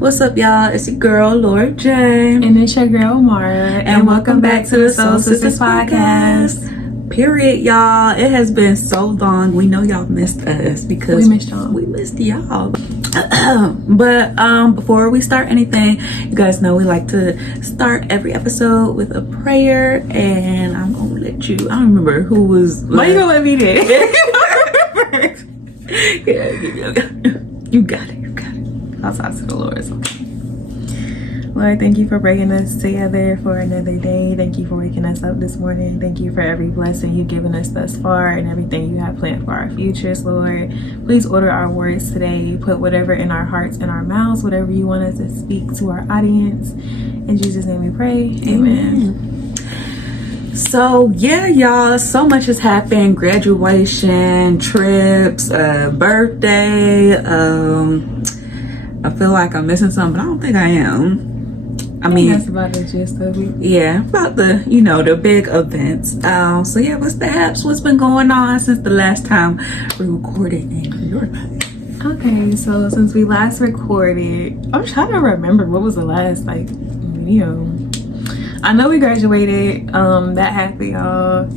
What's up, y'all? It's your girl, Lord J. And it's your girl, Mara. And welcome back to the Soul Sisters Podcast. Period, y'all. It has been so long. We know y'all missed us because we missed y'all. We missed y'all. But before we start anything, you guys know we like to start every episode with a prayer. And I'm going to let you, I don't remember who was. Why you gonna let me do You got it. I'll talk to the Lord. It's okay. Lord, thank you for bringing us together for another day. Thank you for waking us up this morning. Thank you for every blessing you've given us thus far and everything you have planned for our futures, Lord. Please order our words today. Put whatever in our hearts and our mouths, whatever you want us to speak to our audience. In Jesus' name we pray. Amen. So yeah, y'all, so much has happened. Graduation, trips, birthday. I feel like I'm missing something, but I don't think I am. I mean, that's about the gist of it. Yeah, about the, the big events. So yeah, what's the haps? What's been going on since the last time we recorded in your life? Okay, so since we last recorded, I'm trying to remember what was the last video. I know we graduated. That happened, y'all.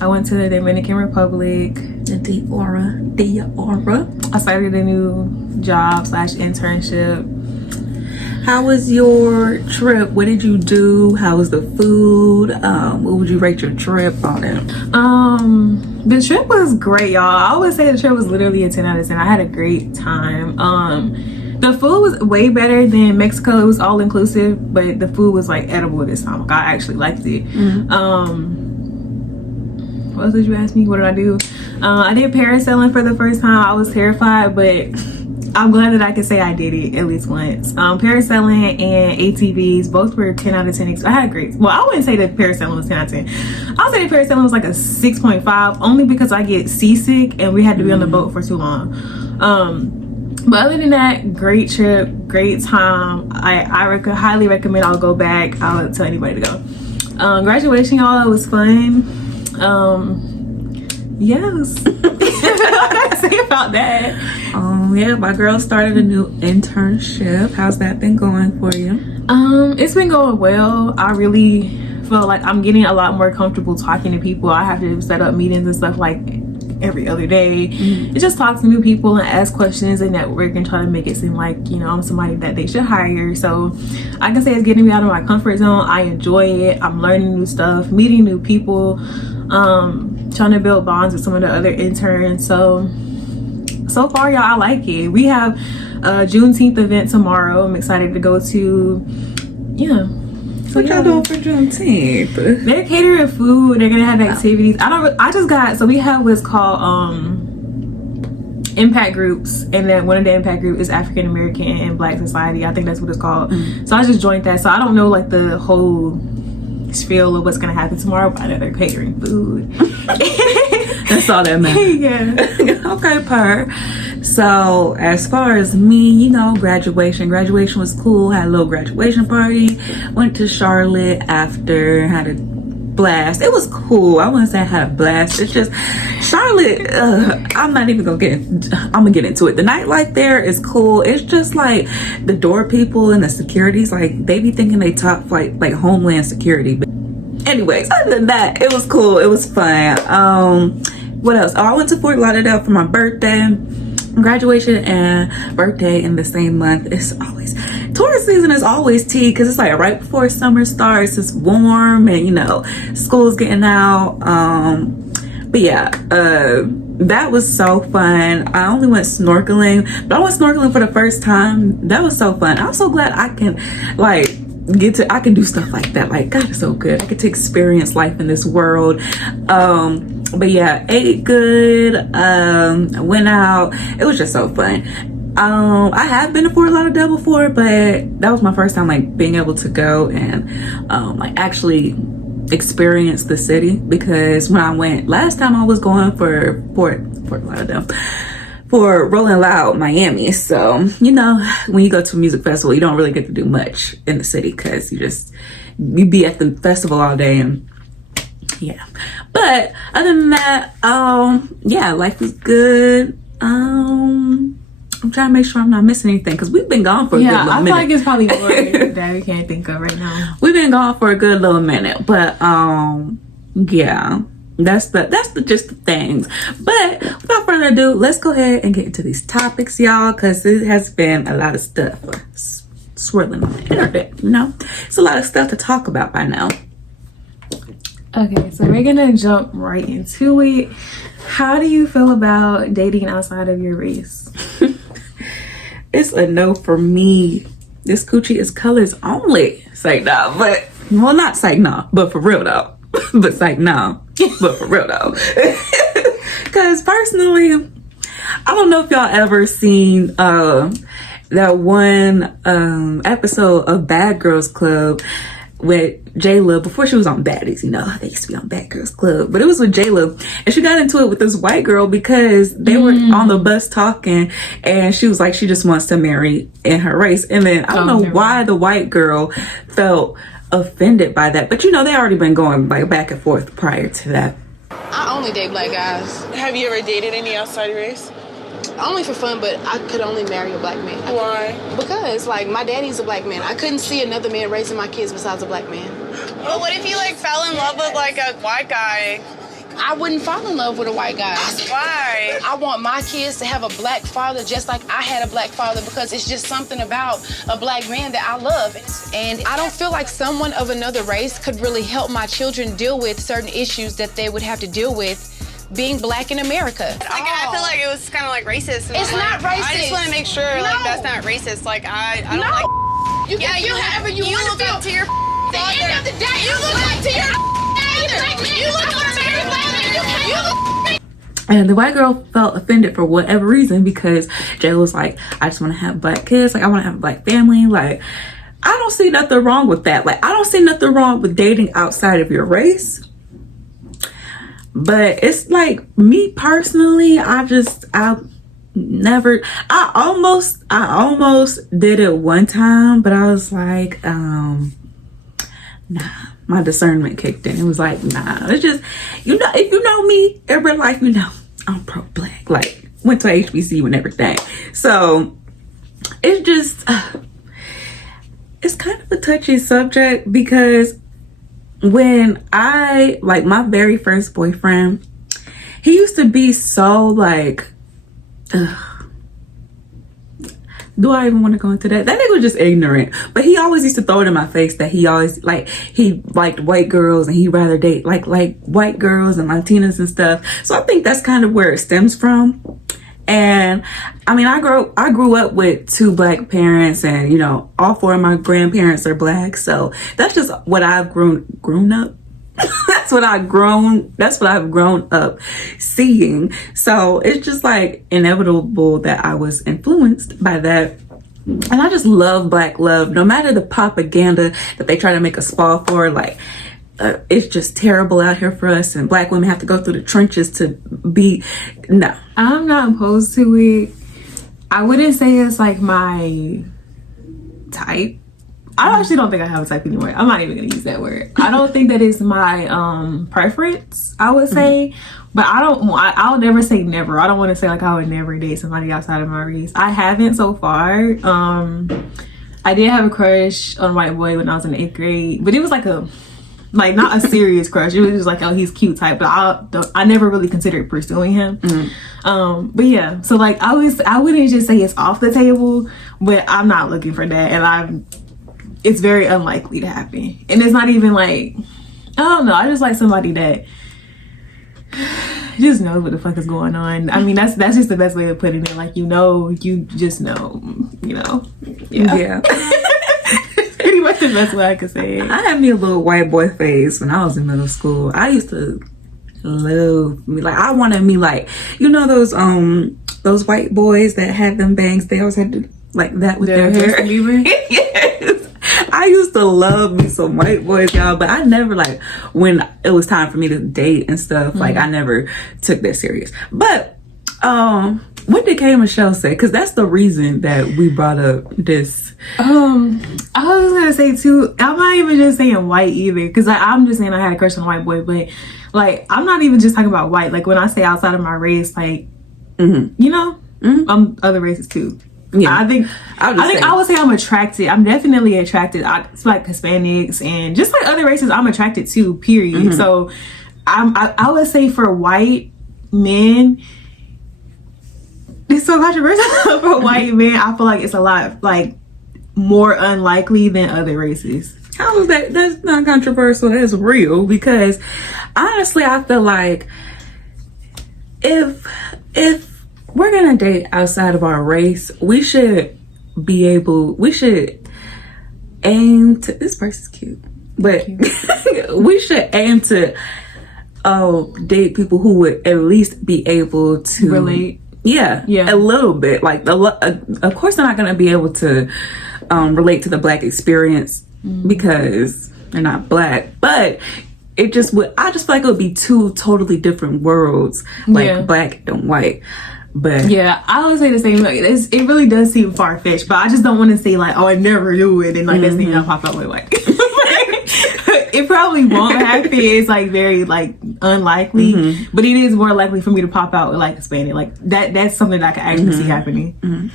I went to the Dominican Republic. The Aura. I started a new job / internship. How was your trip? What did you do? How was the food? What would you rate your trip on it? The trip was great, y'all. I always say the trip was literally a 10 out of 10. I had a great time. The food was way better than Mexico. It was all inclusive, but the food was like edible this time. Like, I actually liked it. What else did you ask me? What did I do? I did parasailing for the first time. I was terrified, but I'm glad that I could say I did it at least once. Parasailing and ATVs, both were 10 out of 10. I had great. Well, I wouldn't say that parasailing was 10 out of 10. I'll say that parasailing was like a 6.5, only because I get seasick and we had to be on the boat for too long. But other than that, great trip, great time. I highly recommend. I'll go back. I'll tell anybody to go. Graduation, y'all, it was fun. Yes. What can I say about that? Yeah, my girl started a new internship. How's that been going for you? It's been going well. I really feel like I'm getting a lot more comfortable talking to people. I have to set up meetings and stuff like every other day and just talk to new people and ask questions and network and try to make it seem like I'm somebody that they should hire. So I can say it's getting me out of my comfort zone. I enjoy it. I'm learning new stuff, meeting new people, trying to build bonds with some of the other interns. So far, y'all, I like it. We have a Juneteenth event tomorrow. I'm excited to go to. What y'all doing for Juneteenth? They're catering food. They're gonna have activities. We have what's called impact groups, and then one of the impact groups is African American and Black Society. I think that's what it's called. So I just joined that. So I don't know like the whole spiel of what's gonna happen tomorrow, but I know they're catering food. That's all that matters. Yeah. Okay, per. So as far as me, graduation was cool. Had a little graduation party. Went to Charlotte after, had a blast. It was cool. I wouldn't say I had a blast. It's just Charlotte, I'm not even gonna I'm gonna get into it. The nightlife there is cool. It's just like the door people and the securities, like they be thinking they top flight, like Homeland Security. But anyways, other than that, it was cool. It was fun. What else? I went to Fort Lauderdale for my birthday. Graduation and birthday in the same month. It's always tourist season is always tea because it's like right before summer starts. It's warm and school's getting out. But yeah, that was so fun. I only went snorkeling, but I went snorkeling for the first time. That was so fun. I'm so glad I can I can do stuff like that. Like, God, it's so good. I get to experience life in this world. But yeah, ate good, went out. It was just so fun. I have been to Fort Lauderdale before, but that was my first time being able to go and actually experience the city, because when I went last time I was going for Fort Lauderdale for Rolling Loud Miami. So when you go to a music festival, you don't really get to do much in the city because you be at the festival all day and yeah. But other than that, yeah, life is good. I'm trying to make sure I'm not missing anything because we've been gone for a good little minute. I feel like it's probably more that we can't think of right now. We've been gone for a good little minute, but yeah, that's the just the things. But without further ado, let's go ahead and get into these topics, y'all, because it has been a lot of stuff swirling on the internet. You know, it's a lot of stuff to talk about by now. Okay, so we're gonna jump right into it. How do you feel about dating outside of your race? It's a no for me. This coochie is colors only. Say no, but well, not say no, but for real though. But say no, but for real though. Because personally, I don't know if y'all ever seen that one episode of Bad Girls Club with J-Lo before she was on Baddies. You know, they used to be on Bad Girls Club, but it was with J-Lo, and she got into it with this white girl because they were on the bus talking, and she was like, she just wants to marry in her race. And then I don't know why the white girl felt offended by that, but you know, they already been going like back and forth prior to that. I only date black guys. Have you ever dated any outside race? Only for fun, but I could only marry a black man. Why? Because, like, my daddy's a black man. I couldn't see another man raising my kids besides a black man. Well, what if you, like, fell in love with, like, a white guy? I wouldn't fall in love with a white guy. Why? I want my kids to have a black father just like I had a black father, because it's just something about a black man that I love. And I don't feel like someone of another race could really help my children deal with certain issues that they would have to deal with being black in America. Like, I feel like it was kind of like racist. It's not racist. I just want to make sure like that's not racist. Like I don't No. like. You can feel however you want look to feel. up to your At the end of the day, you look up to your father. You look up to your father. And the white girl felt offended for whatever reason because J-Lo was like, I just want to have black kids. Like, I want to have a black family. Like, I don't see nothing wrong with that. Like, I don't see nothing wrong with dating outside of your race. But it's like, me personally, I almost did it one time, but I was like, nah, my discernment kicked in. It was like, nah, it's just, you know, if you know me in real life, you know, I'm pro-black, like, went to HBCU and everything. So it's just, it's kind of a touchy subject because when my very first boyfriend, he used to be so like, do I even want to go into that? That nigga was just ignorant. But he always used to throw it in my face that he always he liked white girls and he'd rather date like white girls and Latinas and stuff. So I think that's kind of where it stems from. And I mean, I grew up with two black parents, and you know, all four of my grandparents are black. So that's just what I've grown up. That's what I've grown up seeing. So it's just like inevitable that I was influenced by that. And I just love black love, no matter the propaganda that they try to make us fall for. Like, it's just terrible out here for us, and black women have to go through the trenches to be. No, I'm not opposed to it. I wouldn't say it's like my type. I actually don't think I have a type anymore. I'm not even gonna use that word. I don't think that is my preference, I would say. But I'll never say never. I don't want to say like I would never date somebody outside of my race. I haven't so far. I did have a crush on a white boy when I was in 8th grade, but it was like not a serious crush. It was just like, oh, he's cute type, but I never really considered pursuing him. But yeah, so like I wouldn't just say it's off the table, but I'm not looking for that, and it's very unlikely to happen. And it's not even like, I don't know, I just like somebody that just knows what the fuck is going on. I mean, that's just the best way of putting it. Like, you just know, yeah. Pretty much the best way I could say it. I had me a little white boy phase when I was in middle school. I used to love me. Like, I wanted me like, you know, those white boys that had them bangs, they always had to like that with their hair. Yes. I used to love me some white boys, y'all, but I never, like, when it was time for me to date and stuff, like, I never took that serious. But what did K Michelle say? Because that's the reason that we brought up this. I was gonna say too, I'm not even just saying white either, because I'm just saying I had a crush on a white boy, but like, I'm not even just talking about white. Like, when I say outside of my race, like, you know, other races too. Yeah. I think I would say I'm attracted. I'm definitely attracted. It's like Hispanics and just like other races, I'm attracted to. Period. So I would say for white men, it's so controversial. For white men, I feel like it's a lot like more unlikely than other races. How is that? That's not controversial. That's real. Because honestly, I feel like if we're gonna date outside of our race, we should aim to, this person's cute, but we should aim to date people who would at least be able to relate. Yeah, a little bit. Like, of course, they're not gonna be able to relate to the Black experience because they're not Black, but I just feel like it would be two totally different worlds, like Black and white. But yeah, I would say the same. Like, it really does seem far fetched, but I just don't want to say like, oh, I never do it, and like that's the thing I'll pop up with like. It probably won't happen. It's like very like unlikely, but it is more likely for me to pop out with like Hispanic. Like that's something that I can actually see happening.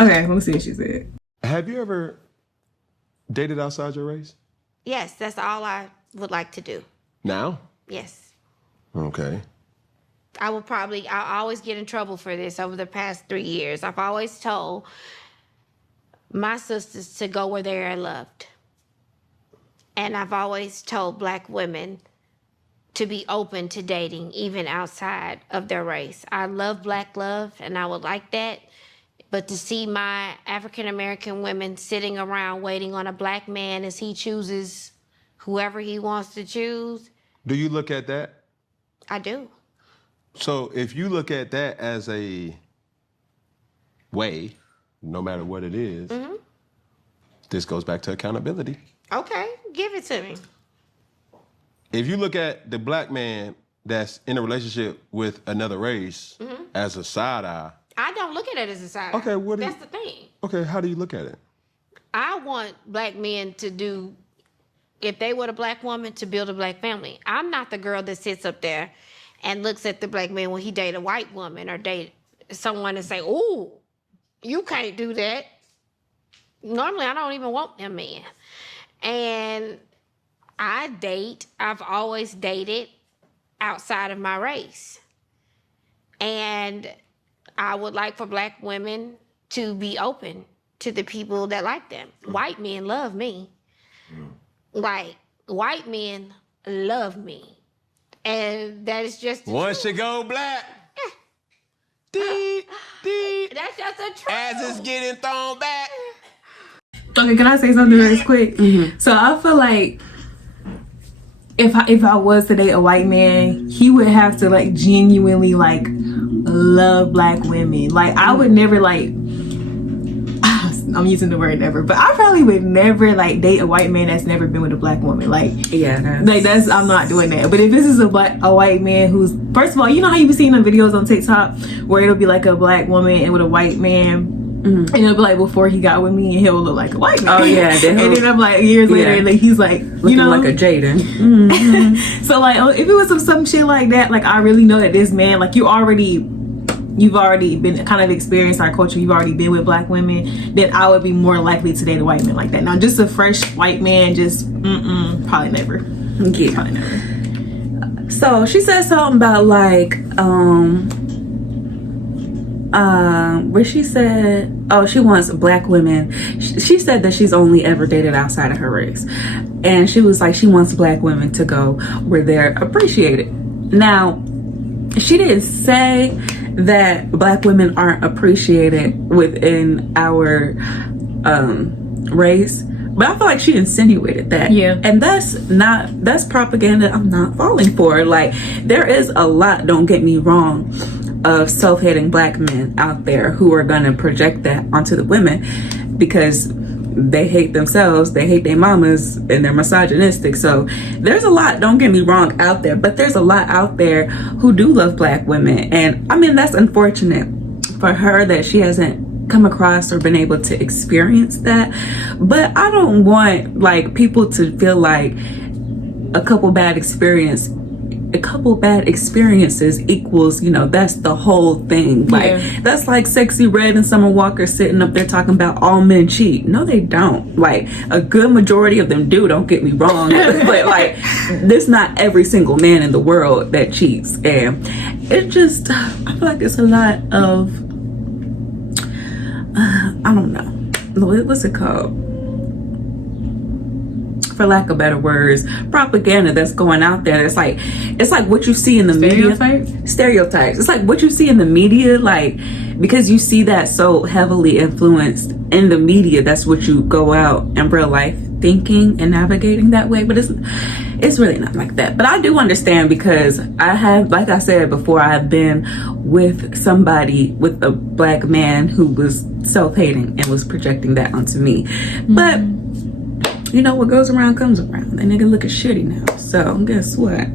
Okay, let me see what she said. Have you ever dated outside your race? Yes, that's all I would like to do. Now? Yes. Okay. I always get in trouble for this over the past 3 years. I've always told my sisters to go where they are loved. And I've always told Black women to be open to dating, even outside of their race. I love Black love, and I would like that. But to see my African-American women sitting around waiting on a Black man as he chooses whoever he wants to choose. Do you look at that? I do. So if you look at that as a way, no matter what it is, this goes back to accountability. Okay, give it to me. If you look at the Black man that's in a relationship with another race as a side eye. I don't look at it as a side eye. Okay, that's the thing. Okay, how do you look at it? I want Black men to do, if they were a Black woman, to build a Black family. I'm not the girl that sits up there and looks at the Black man when he date a white woman or date someone and say, "Ooh, you can't do that." Normally, I don't even want them men. And I've always dated outside of my race. And I would like for Black women to be open to the people that like them. White men love me. Like, white men love me. And that is just the Once truth. you go Black, That's just the truth. as it's getting thrown back. Okay, can I say something really quick? So I feel like if I was to date a white man, he would have to like genuinely like love Black women. Like I would never like, I'm using the word never, but I probably would never like date a white man that's never been with a Black woman. Like that's I'm not doing that. But if this is a white man who's, first of all, you know how you be seeing them videos on TikTok where it'll be like a Black woman and with a white man. And it'll be like before he got with me and he'll look like a white man. Oh yeah, and then I'm like years later and like, he's like looking like a Jaden. So like if it was some shit like that, like I really know that this man, like you've already been kind of experienced our culture, you've already been with Black women, then I would be more likely to date a white man like that. Now just a fresh white man, just probably never. Yeah. Probably never. So she said something about like where she said, she wants Black women. She said that she's only ever dated outside of her race, and she was like, she wants Black women to go where they're appreciated. Now, she didn't say that Black women aren't appreciated within our race, but I feel like she insinuated that. Yeah. And that's propaganda I'm not falling for. Like, there is a lot, don't get me wrong, of self-hating Black men out there who are gonna project that onto the women because they hate themselves, they hate their mamas, and they're misogynistic. So there's a lot, don't get me wrong, out there, but there's a lot out there who do love Black women. And I mean, that's unfortunate for her that she hasn't come across or been able to experience that. But I don't want like people to feel like a couple bad experience a couple bad experiences equals, you know, that's the whole thing. Like, that's like Sexy Red and Summer Walker sitting up there talking about all men cheat. No, they don't. Like, a good majority of them do, don't get me wrong. But like, there's not every single man in the world that cheats. And it just, I feel like it's a lot of, I don't know. What's it called? For lack of better words, propaganda that's going out there. It's like what you see in the media. Stereotypes. It's like what you see in the media, like, because you see that so heavily influenced in the media, that's what you go out in real life thinking and navigating that way. But it's really not like that. But I do understand, because I have, like I said before, I have been with somebody, with a black man who was self-hating and was projecting that onto me. But you know, what goes around comes around. That nigga looking shitty now. So guess what?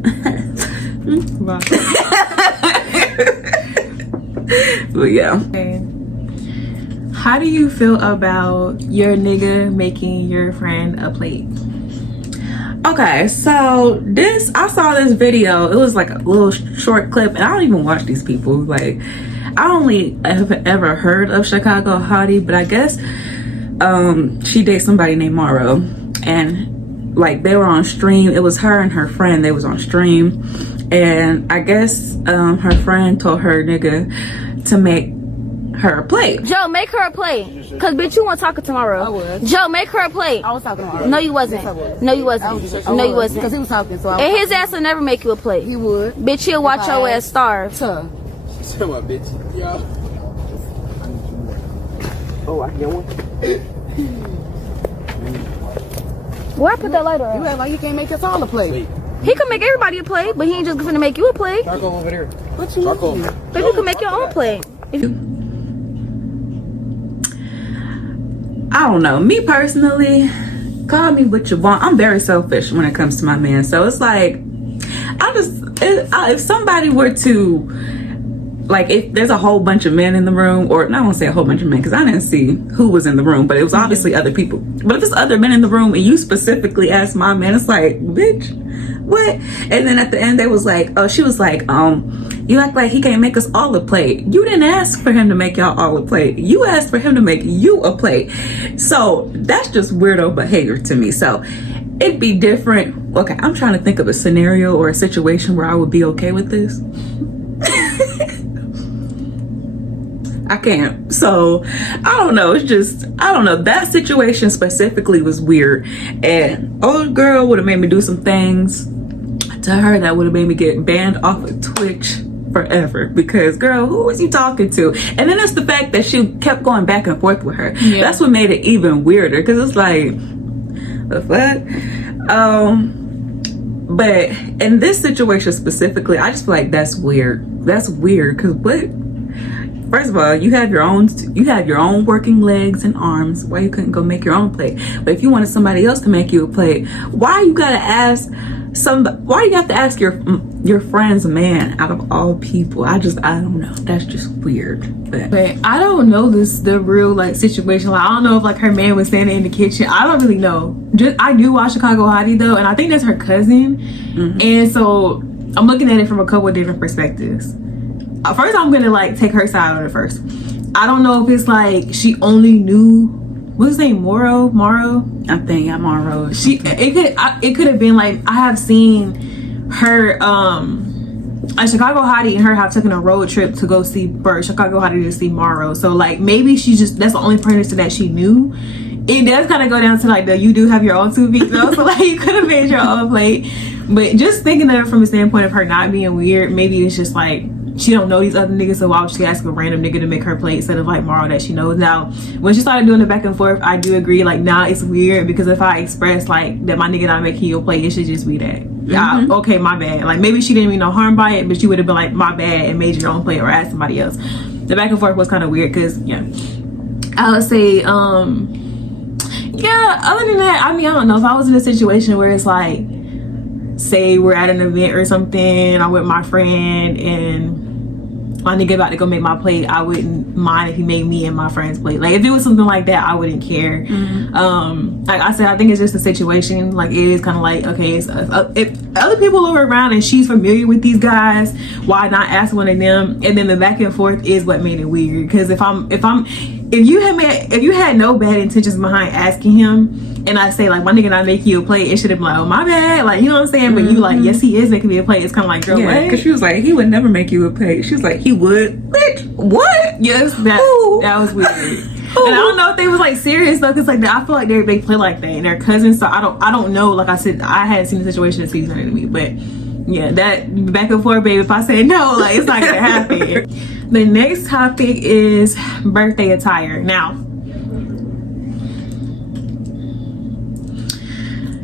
But yeah. Okay. How do you feel about your nigga making your friend a plate? Okay, so I saw this video. It was like a little short clip, and I don't even watch these people. Like, I only ever heard of Chicago Hottie, but I guess she dates somebody named Morrow. And like, they were on stream. It was her and her friend. They was on stream, and I guess her friend told her nigga to make her a plate. Joe, make her a plate. Cause bitch, you want to talk tomorrow. I was. Joe, make her a plate. I was talking tomorrow. No, you wasn't. Yes, I was. No, you wasn't. No, you wasn't. Because he was talking, so I was And his ass will never make you a plate. He would. Bitch, he'll watch your ass starve. Tuh. Say what, bitch? Yeah. Oh, I can get one. Where I put that lighter You at? act like you can't make us all a plate. He can make everybody a plate, but he ain't just gonna make you a plate. Charcoal over there. What you Charcoal. mean? But you can make your own plate. I don't know. Me personally, call me what you want. I'm very selfish when it comes to my man. So it's like, if somebody were to, like, if there's a whole bunch of men in the room, or not, I won't say a whole bunch of men, because I didn't see who was in the room, but it was obviously other people. But if it's other men in the room and you specifically asked my man, it's like, bitch, what? And then at the end, they was like, oh, she was like, you act like he can't make us all a plate. You didn't ask for him to make y'all all a plate. You asked for him to make you a plate. So that's just weirdo behavior to me. So it'd be different. Okay, I'm trying to think of a scenario or a situation where I would be okay with this. I can't. So I don't know. It's just, I don't know. That situation specifically was weird. And old girl would have made me do some things to her that would have made me get banned off of Twitch forever. Because, girl, who was you talking to? And then it's the fact that she kept going back and forth with her. Yeah. That's what made it even weirder. Because it's like, the fuck? But in this situation specifically, I just feel like that's weird. That's weird. Because what? First of all, you have your own working legs and arms. Why you couldn't go make your own plate? But if you wanted somebody else to make you a plate, why you gotta ask somebody? Why you have to ask your friend's man out of all people? I don't know. That's just weird. But I don't know the real like situation. Like, I don't know if like her man was standing in the kitchen. I don't really know. I do watch Chicago Hottie though, and I think that's her cousin. Mm-hmm. And so I'm looking at it from a couple of different perspectives. First, I'm gonna like take her side on it first. I don't know if it's like she only knew, what's his name, Morrow. I think I'm Morrow. It could have been like, I have seen her a Chicago Hottie and her have taken a road trip to go see Chicago Hottie to see Morrow. So like, maybe that's the only person that she knew. It does kind of go down to like you do have your own 2 feet though, so like you could have made your own plate. But just thinking of it from the standpoint of her not being weird, maybe it's just like she don't know these other niggas, so why would she ask a random nigga to make her plate instead of like Morrow that she knows? Now, when she started doing the back and forth, I do agree, like, now it's weird, because if I express like that my nigga not making you a plate, it should just be that. Mm-hmm. Okay, my bad. Like, maybe she didn't mean no harm by it, but she would have been like, my bad, and made your own plate or asked somebody else. The back and forth was kind of weird, because yeah, I would say yeah, other than that, I mean, I don't know, if I was in a situation where it's like, say we're at an event or something, I'm with my friend and my nigga about to go make my plate, I wouldn't mind if he made me and my friends plate. Like if it was something like that, I wouldn't care. Like I said, I think it's just a situation. Like it is kind of like, okay, if other people are around and she's familiar with these guys, why not ask one of them? And then the back and forth is what made it weird. Because if you had no bad intentions behind asking him, and I say like, my nigga not make you a plate, it should have been like, oh my bad, like, you know what I'm saying? But you like, yes he is making me a plate. It's kind of like, girl, what? Because she was like, he would never make you a plate. She was like, he would. Bitch, what? Yes, that was weird. And I don't know if they was like serious though, because like I feel like they play like that and they're cousins. So I don't know. Like I said, I hadn't seen the situation that season to me, but yeah, that back and forth, baby. If I say no, like it's not gonna happen. The next topic is birthday attire. Now,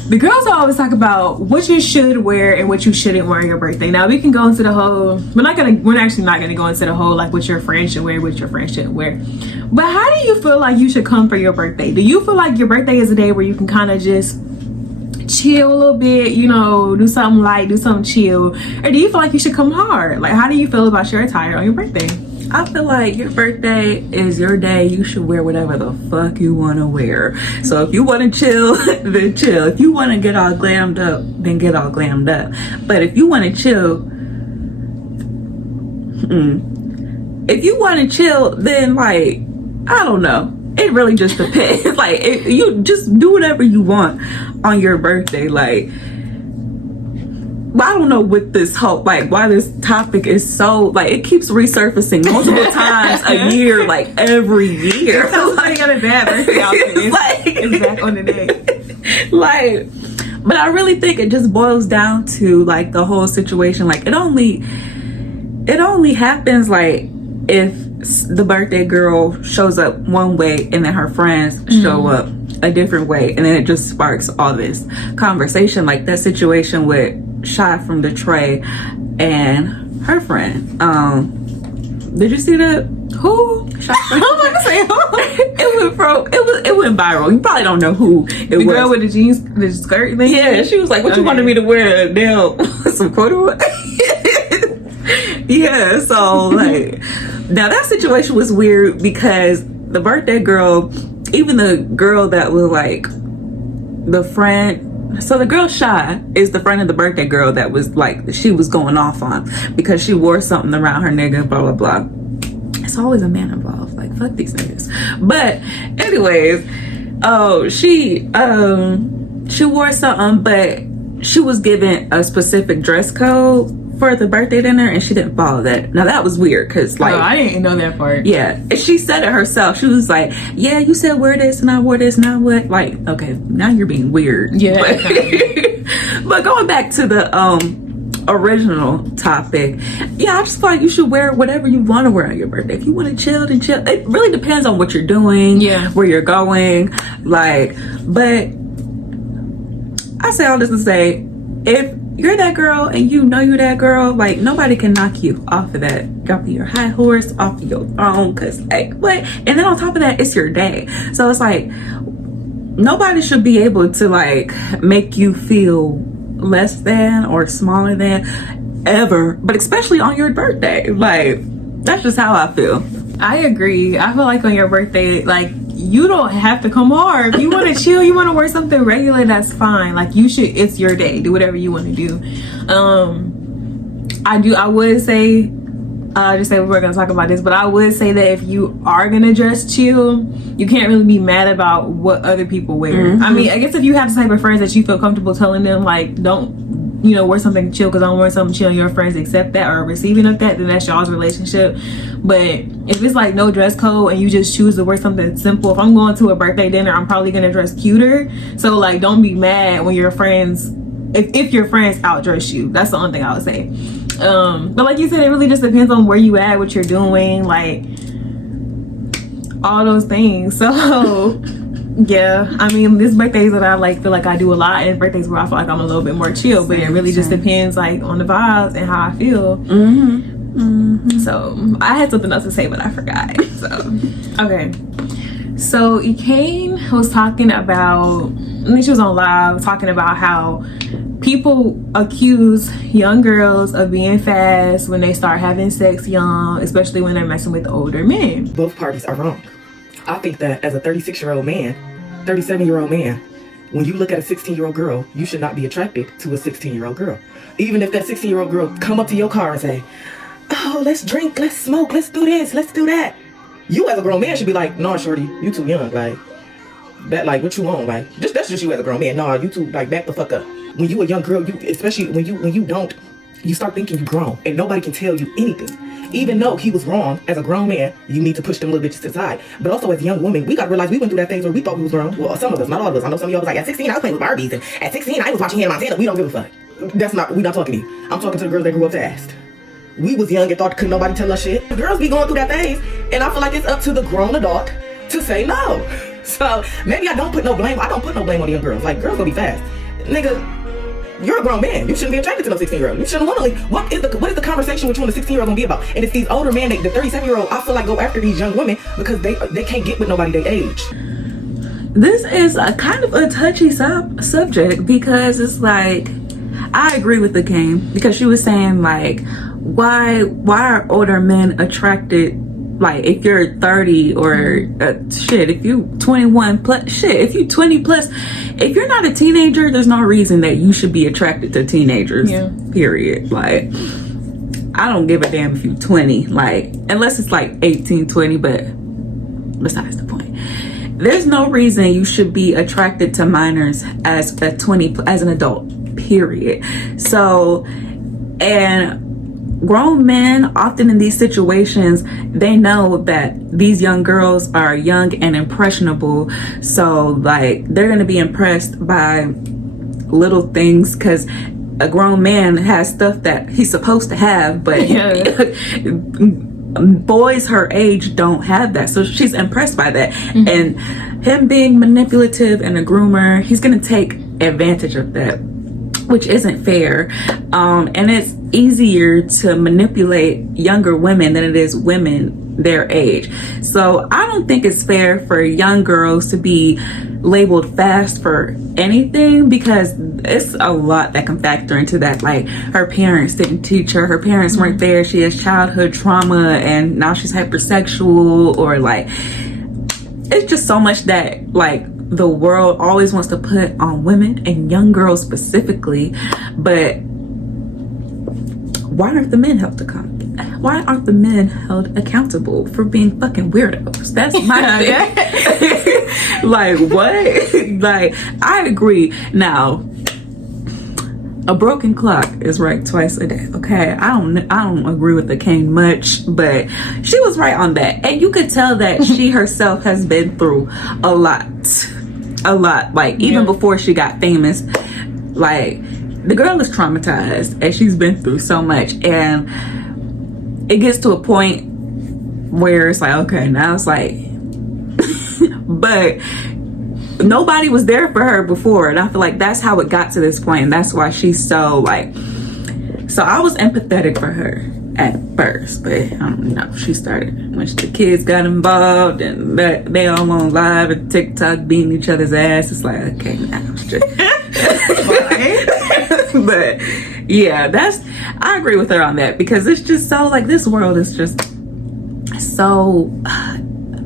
the girls always talk about what you should wear and what you shouldn't wear on your birthday. Now we can go into the whole, we're actually not gonna go into the whole like what your friends should wear, what your friends shouldn't wear. But how do you feel like you should come for your birthday? Do you feel like your birthday is a day where you can kind of just chill a little bit, you know, do something light, do something chill? Or do you feel like you should come hard? Like how do you feel about your attire on your birthday? I feel like your birthday is your day. You should wear whatever the fuck you want to wear. So if you want to chill, then chill. If you want to get all glammed up, then get all glammed up. But if you want to chill, if you want to chill, then like, I don't know. It really just depends. Like you just do whatever you want on your birthday. Like, I don't know what this whole, like, why this topic is so, like, it keeps resurfacing multiple times a year, like, every year. Somebody got a bad birthday outfit. It's back on the day. Like, but I really think it just boils down to, like, the whole situation. Like, it only happens, like, if the birthday girl shows up one way and then her friends show up a different way, and then it just sparks all this conversation, like that situation with Shy from Detroit and her friend. Did you see that? Who? Shy from it went viral. You probably don't know who it was. The girl with the jeans, the skirt thing? Yeah, she was like, what you wanted me to wear? Now some corduroy? Yeah, so like, now that situation was weird because the birthday girl, even the girl that was like the friend, so the girl Shy is the friend of the birthday girl that was like, she was going off on because she wore something around her nigga, blah, blah, blah. It's always a man involved, like fuck these niggas. But anyways, she wore something, but she was given a specific dress code for the birthday dinner and she didn't follow that. Now that was weird because like, I didn't know that part. Yeah, and she said it herself. She was like, yeah, you said wear this and I wore this and I what, like, okay, now you're being weird. Yeah. But going back to the original topic, yeah, I just feel like you should wear whatever you want to wear on your birthday. If you want to chill, then chill. It really depends on what you're doing, yeah, where you're going, like, but I say all this to say, if you're that girl and you know you're that girl, like nobody can knock you off of that, off of your high horse, off of your throne, because like what? And then on top of that, it's your day. So it's like nobody should be able to like make you feel less than or smaller than ever, but especially on your birthday. Like that's just how I feel. I agree. I feel like on your birthday, like you don't have to come hard. If you want to chill, you want to wear something regular, that's fine. Like you should, it's your day, do whatever you want to do. I would say, just say we're gonna talk about this, but I would say that if you are gonna dress chill, you can't really be mad about what other people wear. I mean, I guess if you have the type of friends that you feel comfortable telling them like, don't, you know, wear something chill because I'm wearing something chill, and your friends accept that or receiving of that, then that's y'all's relationship. But if it's like no dress code and you just choose to wear something simple, if I'm going to a birthday dinner, I'm probably gonna dress cuter. So like, don't be mad when your friends, if your friends outdress you. That's the only thing I would say. But like you said, it really just depends on where you at, what you're doing, like all those things. So yeah, I mean, there's birthdays that I like feel like I do a lot, and birthdays where I feel like I'm a little bit more chill. But it really just depends like on the vibes and how I feel. So I had something else to say, but I forgot. So okay, so Ekane was talking about, I think she was on live talking about how people accuse young girls of being fast when they start having sex young, especially when they're messing with older men. Both parties are wrong. I think that as a 36-year-old man, 37-year-old man, when you look at a 16-year-old girl, you should not be attracted to a 16-year-old girl. Even if that 16-year-old girl come up to your car and say, oh, let's drink, let's smoke, let's do this, let's do that. You as a grown man should be like, no, shorty, you too young. Like, that, like, what you want? Like, that's just you as a grown man. No, you too, like, back the fuck up. When you a young girl, you, especially when you don't, you start thinking you grown and nobody can tell you anything. Even though he was wrong, as a grown man, you need to push them little bitches to the side. But also as a young woman, we gotta realize we went through that phase where we thought we was grown. Well, some of us, not all of us. I know some of y'all was like, at 16, I was playing with Barbies, and at 16, I was watching Hannah Montana. We don't give a fuck. We not talking to you. I'm talking to the girls that grew up fast. We was young and thought couldn't nobody tell us shit. Girls be going through that phase, and I feel like it's up to the grown adult to say no. So maybe I don't put no blame on the young girls. Like, girls gonna be fast. Nigga, you're a grown man. You shouldn't be attracted to no 16-year-old. You shouldn't want to leave. What is the conversation with you and the 16-year-old gonna be about? And it's these older men, the 37-year-old, I feel like go after these young women because they can't get with nobody their age. This is a kind of a touchy subject because it's like, I agree with the game because she was saying like, why are older men attracted? Like, if you're 30 or if you 21 plus, if you 20 plus, if you're not a teenager, there's no reason that you should be attracted to teenagers, period. Like, I don't give a damn if you 20, like, unless it's like 18, 20, but besides the point. There's no reason you should be attracted to minors as an adult, period. So, and grown men often in these situations, they know that these young girls are young and impressionable, so like they're gonna be impressed by little things because a grown man has stuff that he's supposed to have, but boys her age don't have that, so she's impressed by that. And him being manipulative and a groomer, he's gonna take advantage of that, which isn't fair. And it's easier to manipulate younger women than it is women their age. So I don't think it's fair for young girls to be labeled fast for anything, because it's a lot that can factor into that. Like, her parents didn't teach her parents weren't there, she has childhood trauma, and now she's hypersexual, or like, it's just so much that like the world always wants to put on women and young girls specifically. But why aren't the men held accountable for being fucking weirdos? That's my thing. Like, what? Like, I agree. Now, a broken clock is right twice a day. Okay, I don't agree with the king much, but she was right on that. And you could tell that she herself has been through a lot. Like, even before she got famous, like, the girl is traumatized and she's been through so much, and it gets to a point where it's like, okay, now it's like but nobody was there for her before, and I feel like that's how it got to this point, and that's why she's so like, so I was empathetic for her at first, but I don't know, she started, when the kids got involved and they all on live and TikTok beating each other's ass, it's like, okay, now it's just but yeah, I agree with her on that, because it's just so like, this world is just so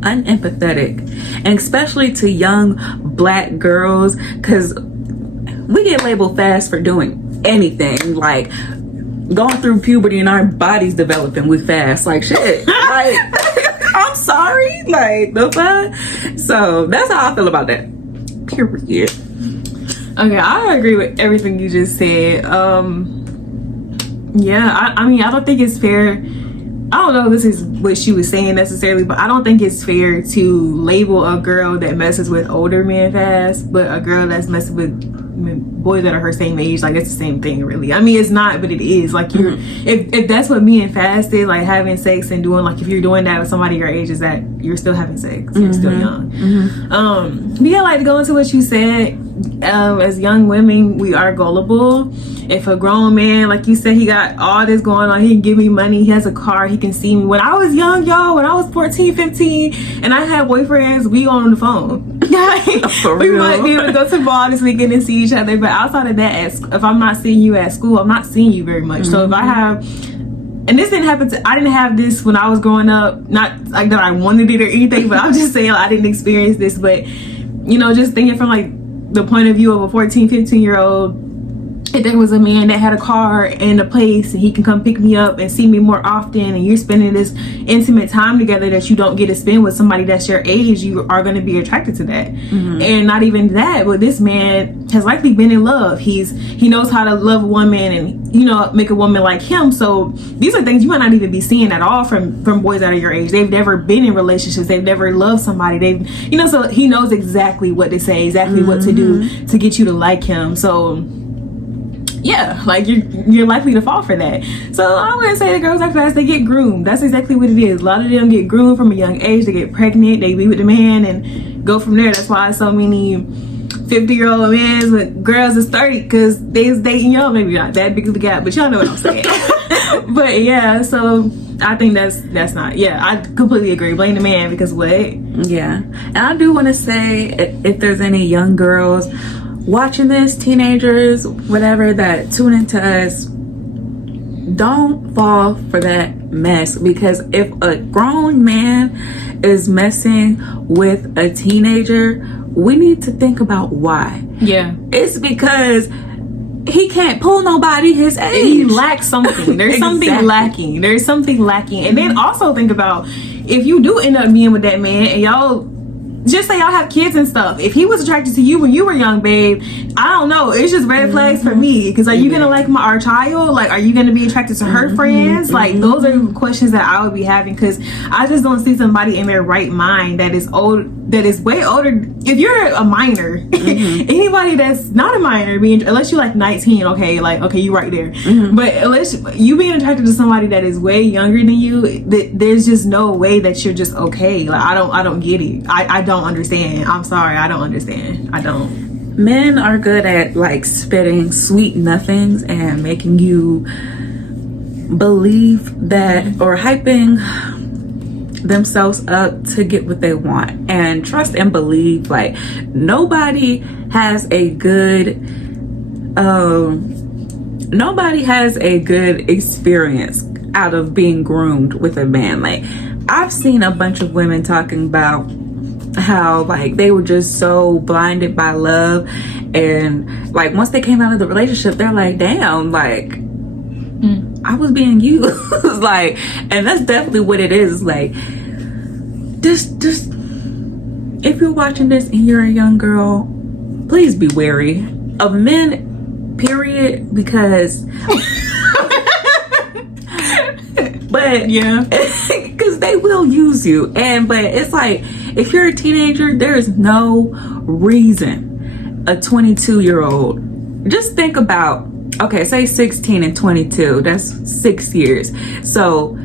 unempathetic, and especially to young black girls, because we get labeled fast for doing anything, like going through puberty and our bodies developing, we fast, like shit. Like, I'm sorry, like the fuck. So that's how I feel about that, period. Okay, I agree with everything you just said. Yeah, I mean, I don't think it's fair. I don't know if this is what she was saying necessarily, but I don't think it's fair to label a girl that messes with older men fast, but a girl that's messing with boys that are her same age, like, it's the same thing, really. I mean, it's not, but it is. Like, you're, if that's what being fast is, like having sex and doing, like, if you're doing that with somebody your age, is that you're still having sex, you're still young. But yeah, like, to go into what you said, as young women, we are gullible. If a grown man, like you said, he got all this going on, he can give me money, he has a car, he can see me. When I was young, y'all, when I was 14, 15, and I had boyfriends, we on the phone. For we real. might be able to go to the mall this weekend and see each other. But outside of that, if I'm not seeing you at school, I'm not seeing you very much. So if I have, and this didn't happen I didn't have this when I was growing up. Not like that I wanted it or anything, but I'm just saying, like, I didn't experience this. But, you know, just thinking from like the point of view of a 14, 15-year-old, if there was a man that had a car and a place and he can come pick me up and see me more often, and you're spending this intimate time together that you don't get to spend with somebody that's your age, you are going to be attracted to that. And not even that, but this man has likely been in love. He knows how to love a woman and, you know, make a woman like him. So these are things you might not even be seeing at all from boys that are your age. They've never been in relationships. They've never loved somebody. They've, you know, so he knows exactly what to say, exactly what to do to get you to like him. So yeah, like you're likely to fall for that. So I wouldn't say the girls act fast, they get groomed. That's exactly what it is. A lot of them get groomed from a young age. They get pregnant, they be with the man and go from there. That's why so many 50-year-old men with girls is 30, because they's dating young. Maybe not that big of a gap, but y'all know what I'm saying. But yeah, so I think that's not, yeah, I completely agree. Blame the man, because what? Yeah. And I do want to say, if there's any young girls watching this, teenagers, whatever, that tune into us, don't fall for that mess. Because if a grown man is messing with a teenager, we need to think about why. Yeah, it's because he can't pull nobody his age. He lacks something. There's something Exactly. lacking. There's something lacking. And then also think about, if you do end up being with that man and y'all, just say y'all have kids and stuff, if he was attracted to you when you were young, babe, I don't know, it's just red flags for me. Because are you gonna like our child? Like, are you gonna be attracted to her friends? Like, those are questions that I would be having, because I just don't see somebody in their right mind that is old, that is way older. If you're a minor, anybody that's not a minor, unless you're like 19, okay, you right there. But unless you being attracted to somebody that is way younger than you, there's just no way that you're just okay. Like, I don't get it. I don't understand. I'm sorry, I don't understand. I don't. Men are good at like spitting sweet nothings and making you believe that, or hyping themselves up to get what they want. And trust and believe, like, nobody has a good experience out of being groomed with a man. Like, I've seen a bunch of women talking about how like they were just so blinded by love, and like once they came out of the relationship, they're like, damn, like I was being used. Like, and that's definitely what it is. Like, just if you're watching this and you're a young girl, please be wary of men, period. Because but yeah, because they will use you. But it's like, if you're a teenager, there is no reason a 22-year-old, just think about, okay, say 16 and 22, that's 6 years. So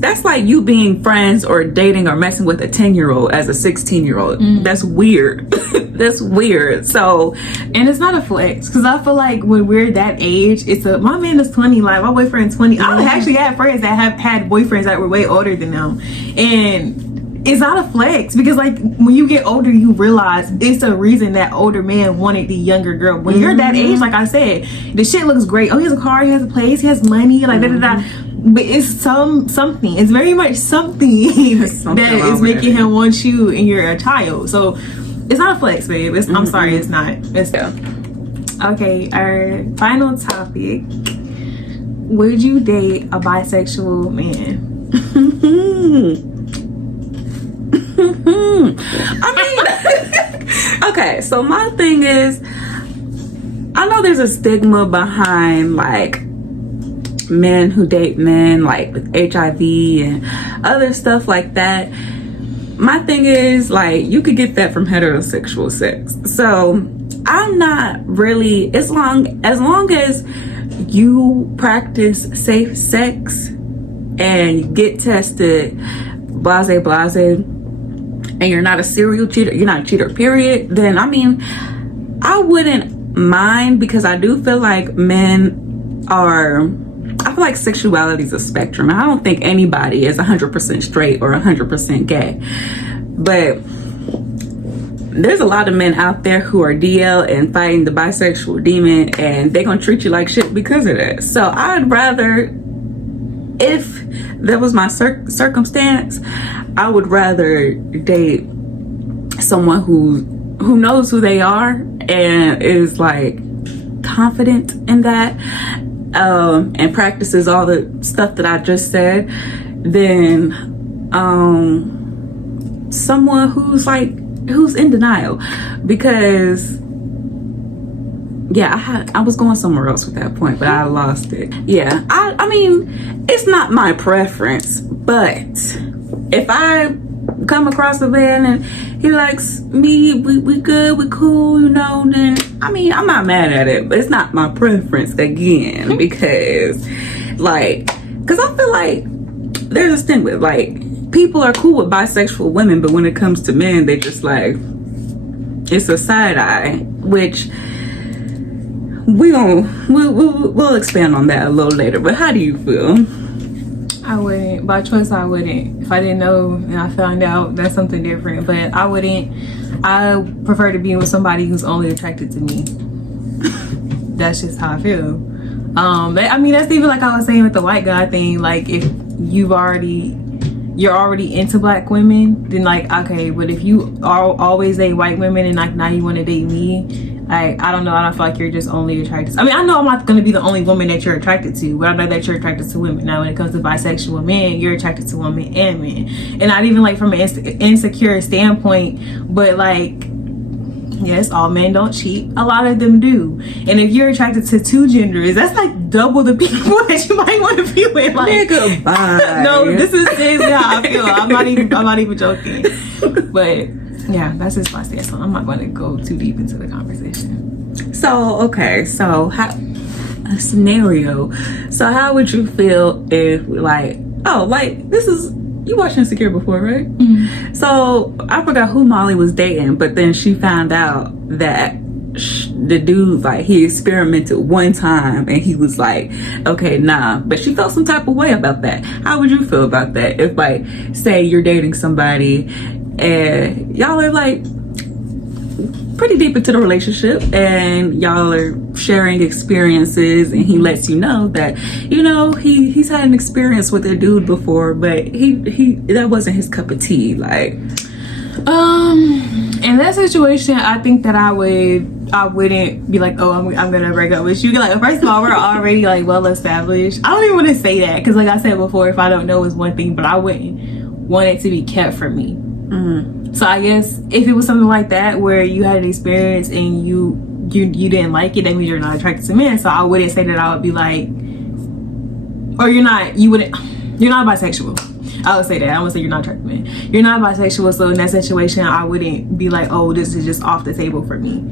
that's like you being friends or dating or messing with a 10-year-old as a 16-year-old. That's weird. That's weird. So, and it's not a flex, because I feel like when we're that age, my man is 20, like my boyfriend's 20. I actually had friends that have had boyfriends that were way older than them, and it's not a flex, because like when you get older, you realize it's a reason that older man wanted the younger girl. When you're that age, like I said, the shit looks great. Oh, he has a car, he has a place, he has money, like da. But it's something. It's very much something that is making him want you, and you're a child. So it's not a flex, babe. I'm sorry, it's not. Okay, our final topic. Would you date a bisexual man? I mean, okay, so my thing is, I know there's a stigma behind like men who date men, like with HIV and other stuff like that. My thing is, like, you could get that from heterosexual sex. So I'm not really, as long as you practice safe sex and get tested, blase, and you're not a serial cheater, you're not a cheater, period, then I mean, I wouldn't mind, because I do feel like I feel like sexuality is a spectrum, and I don't think anybody is 100% straight or 100% gay. But there's a lot of men out there who are DL and fighting the bisexual demon, and they're gonna treat you like shit because of that. So I'd rather, if that was my circumstance, I would rather date someone who knows who they are and is like confident in that, and practices all the stuff that I just said, than someone who's in denial. Because yeah, I was going somewhere else with that point, but I lost it. Yeah, I mean, it's not my preference, but if I come across a man and he likes me, we good, we cool, you know, then I mean, I'm not mad at it, but it's not my preference again. Because I feel like there's this thing with like, people are cool with bisexual women, but when it comes to men, they just like, it's a side eye, which we'll expand on that a little later. But how do you feel? I wouldn't. By choice, I wouldn't. If I didn't know and I found out, that's something different. But I wouldn't. I prefer to be with somebody who's only attracted to me. That's just how I feel. I mean, that's even like I was saying with the white guy thing. Like, if you're already into black women, then like, okay. But if you are always date white women and like now you want to date me, like, I don't know. I don't feel like you're just only attracted. I mean, I know I'm not going to be the only woman that you're attracted to, but I know that you're attracted to women. Now, when it comes to bisexual men, you're attracted to women and men. And not even like from an insecure standpoint, but like, yes, all men don't cheat. A lot of them do. And if you're attracted to two genders, that's like double the people that you might want to be with. Like, nigga, bye. No, this is seriously how I feel. I'm not even joking. But yeah, that's just my stance. I'm not going to go too deep into the conversation. So, okay, so a scenario. So how would you feel if like, this is, you watched Insecure before, right? Mm-hmm. So I forgot who Molly was dating, but then she found out that the dude, like, he experimented one time and he was like, okay, nah, but she felt some type of way about that. How would you feel about that if, like, say you're dating somebody and y'all are like pretty deep into the relationship and y'all are sharing experiences, and he lets you know that, you know, he's had an experience with a dude before, but he that wasn't his cup of tea. Like, in that situation, I think that I wouldn't be like, oh, I'm gonna break up with you. Like, first of all, we're already like well established. I don't even want to say that, because like I said before, if I don't know is one thing, but I wouldn't want it to be kept from me. Mm-hmm. So I guess if it was something like that where you had an experience and you didn't like it, that means you're not attracted to men. So I wouldn't say that I would be like, or you're not bisexual. I would say that. I would say you're not attracted to men. You're not bisexual. So in that situation, I wouldn't be like, oh, this is just off the table for me.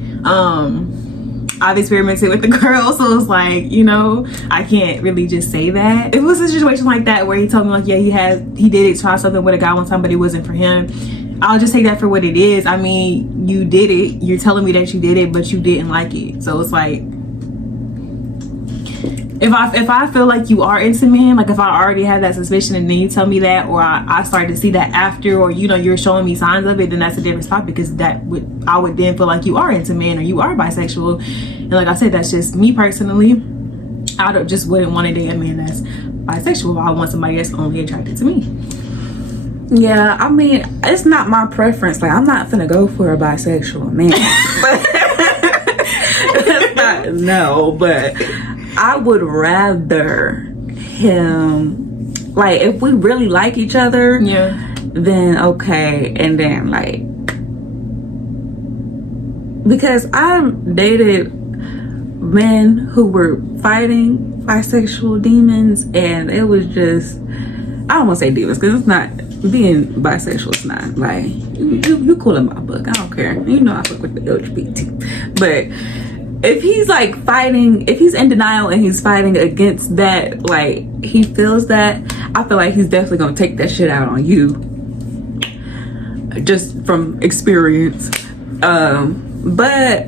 I've experimented with the girl, so it's like, you know, I can't really just say that. If it was a situation like that where he told me like, yeah, he did try something with a guy one time, but it wasn't for him, I'll just take that for what it is. I mean, you did it. You're telling me that you did it, but you didn't like it. So it's like, if I feel like you are into men, like if I already have that suspicion and then you tell me that, or I start to see that after, or you know, you're showing me signs of it, then that's a different topic, because I would then feel like you are into men or you are bisexual. And like I said, that's just me personally. I wouldn't want to date a man that's bisexual. I want somebody that's only attracted to me. Yeah, I mean, it's not my preference. Like, I'm not finna go for a bisexual man. But I would rather him, like, if we really like each other, yeah, then okay. And then, like, because I've dated men who were fighting bisexual demons, and it was just, I don't want to say demons, because it's not, being bisexual is not, like, you cool in my book, I don't care, you know I fuck with the LGBT. But if he's like fighting, if he's in denial and he's fighting against that, like, he feels that, I feel like he's definitely gonna take that shit out on you, just from experience. But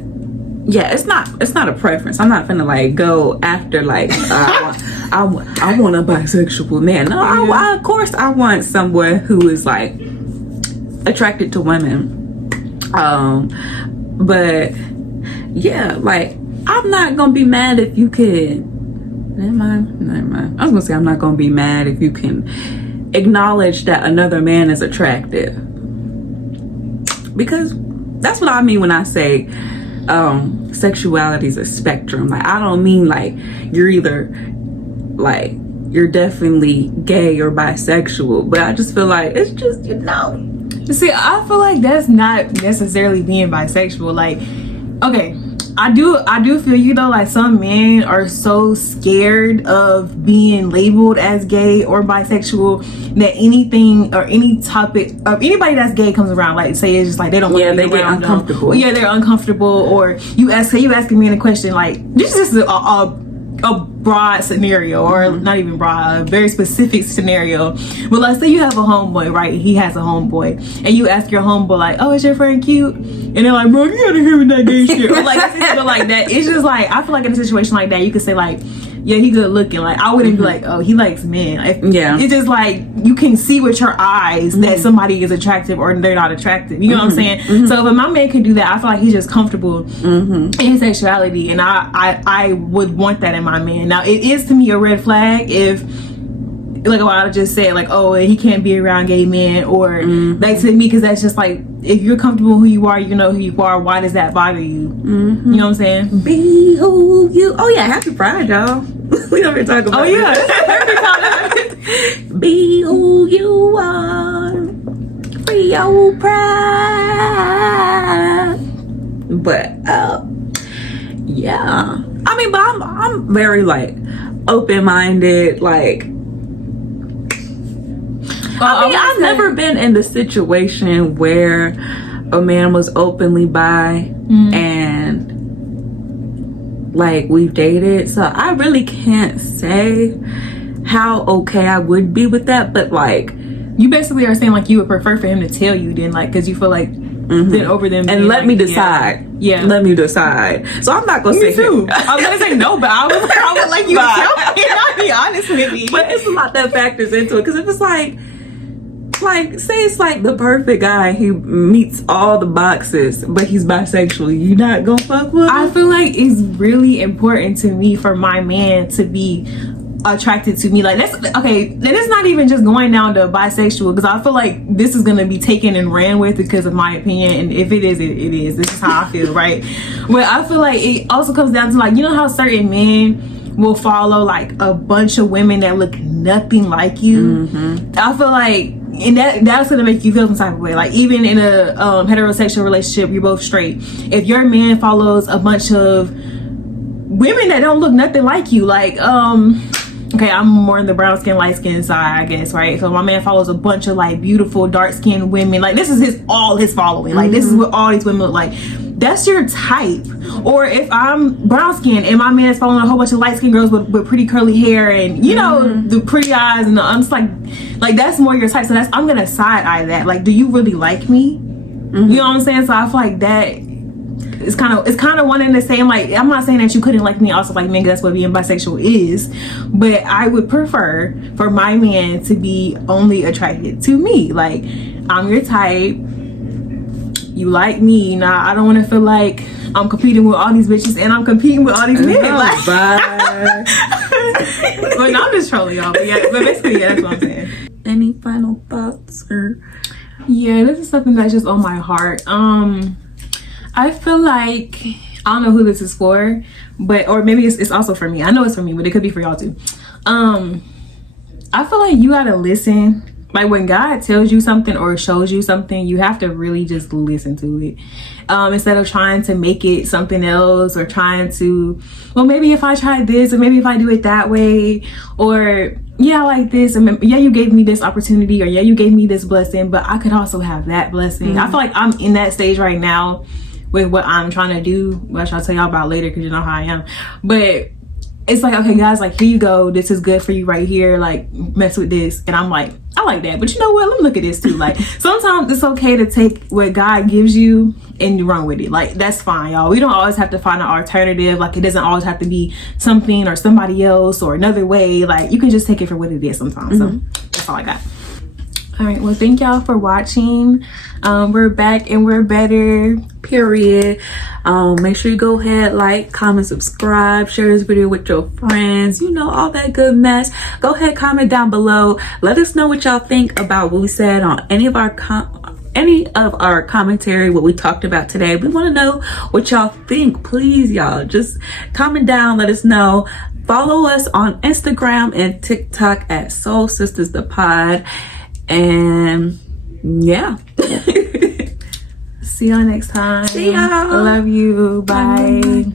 yeah, it's not a preference. I'm not finna like go after like I want a bisexual man. No, of course I want someone who is like attracted to women. But yeah, like, I'm not gonna be mad if you can. Never mind. I was gonna say I'm not gonna be mad if you can acknowledge that another man is attractive, because that's what I mean when I say sexuality is a spectrum. Like, I don't mean like you're either like you're definitely gay or bisexual, but I just feel like it's just, you know. See, I feel like that's not necessarily being bisexual. Like, okay, I do feel you though, like some men are so scared of being labeled as gay or bisexual that anything or any topic of anybody that's gay comes around, like say it's just like they don't want to be they around get uncomfortable. them. Yeah, they're uncomfortable. Or you asking me a question, like this is just a broad scenario, or not even broad, a very specific scenario. But let's say you have a homeboy, right? He has a homeboy, and you ask your homeboy like, "Oh, is your friend cute?" And they're like, "Bro, you gotta hear that gay shit," or like something like that. It's just like, I feel like in a situation like that, you could say like, "Yeah, he good looking." Like, I wouldn't be like, "Oh, he likes men." Like, it's just like you can see with your eyes that somebody is attractive or they're not attractive. You know what I'm saying? So if my man can do that, I feel like he's just comfortable in his sexuality, and I would want that in my man. Now, it is to me a red flag if, like what I just said, like, oh, he can't be around gay men, or like, to me, because that's just like, if you're comfortable who you are, you know who you are, why does that bother you? You know what I'm saying? Be who you. Oh yeah, happy Pride, y'all. We don't talk about. Oh yeah, be who you are. Free your pride. But yeah, I mean, but I'm very like open-minded, like. I mean, I've never been in the situation where a man was openly bi and like we've dated, so I really can't say how okay I would be with that. But like, you basically are saying like you would prefer for him to tell you then, like, because you feel like then over them and let like, me decide. Yeah, let me decide. So I'm not gonna say too. I was gonna say no, but I would like you to tell me. I'll be honest with you. But it's a lot that factors into it, because if it's like say it's like the perfect guy, he meets all the boxes, but he's bisexual, you not gonna fuck with him? I feel like it's really important to me for my man to be attracted to me. Like, that's okay, and it's not even just going down to bisexual, because I feel like this is gonna be taken and ran with because of my opinion, and if it is, it is. This is how I feel, right? But I feel like it also comes down to, like, you know how certain men will follow like a bunch of women that look nothing like you? I feel like, and that's gonna make you feel some type of way. Like, even in a heterosexual relationship, you're both straight, if your man follows a bunch of women that don't look nothing like you, like okay, I'm more in the brown skin, light skin side, I guess, right? So my man follows a bunch of like beautiful dark skinned women. Like, this is all his following. Like, this is what all these women look like. That's your type. Or if I'm brown skin and my man is following a whole bunch of light skinned girls with pretty curly hair and, you know, the pretty eyes, and I'm just like that's more your type. So I'm gonna side eye that. Like, do you really like me? You know what I'm saying? So I feel like that it's kind of one and the same. Like, I'm not saying that you couldn't like me also like men, that's what being bisexual is, but I would prefer for my man to be only attracted to me. Like, I'm your type, you like me. Now, I don't want to feel like I'm competing with all these bitches and I'm competing with all these men. Like, but no, I'm just trolling y'all. But yeah, but basically, yeah, that's what I'm saying. Any final thoughts? Or yeah, this is something that's just on my heart. I feel like, I don't know who this is for, but, or maybe it's also for me. I know it's for me, but it could be for y'all too. I feel like you gotta listen. Like, when God tells you something or shows you something, you have to really just listen to it. Instead of trying to make it something else, or trying to, well, maybe if I try this, or maybe if I do it that way, or yeah, I like this, and yeah, you gave me this opportunity, or yeah, you gave me this blessing, but I could also have that blessing. I feel like I'm in that stage right now with what I'm trying to do, which I'll tell y'all about later, because you know how I am. But it's like, okay, guys, like, here you go, this is good for you right here, like, mess with this. And I'm like, I like that, but you know what, let me look at this too. Like, sometimes it's okay to take what God gives you and you run with it. Like, that's fine, y'all. We don't always have to find an alternative. Like, it doesn't always have to be something or somebody else or another way. Like, you can just take it for what it is sometimes. So that's all I got. All right, well, thank y'all for watching. We're back and we're better. Period. Make sure you go ahead, like, comment, subscribe, share this video with your friends, you know, all that good mess. Go ahead, comment down below. Let us know what y'all think about what we said on any of our commentary, what we talked about today. We want to know what y'all think. Please, y'all, just comment down, let us know. Follow us on Instagram and TikTok at Soul Sisters the Pod. And yeah. See y'all next time. See y'all. Love you. Bye. Bye.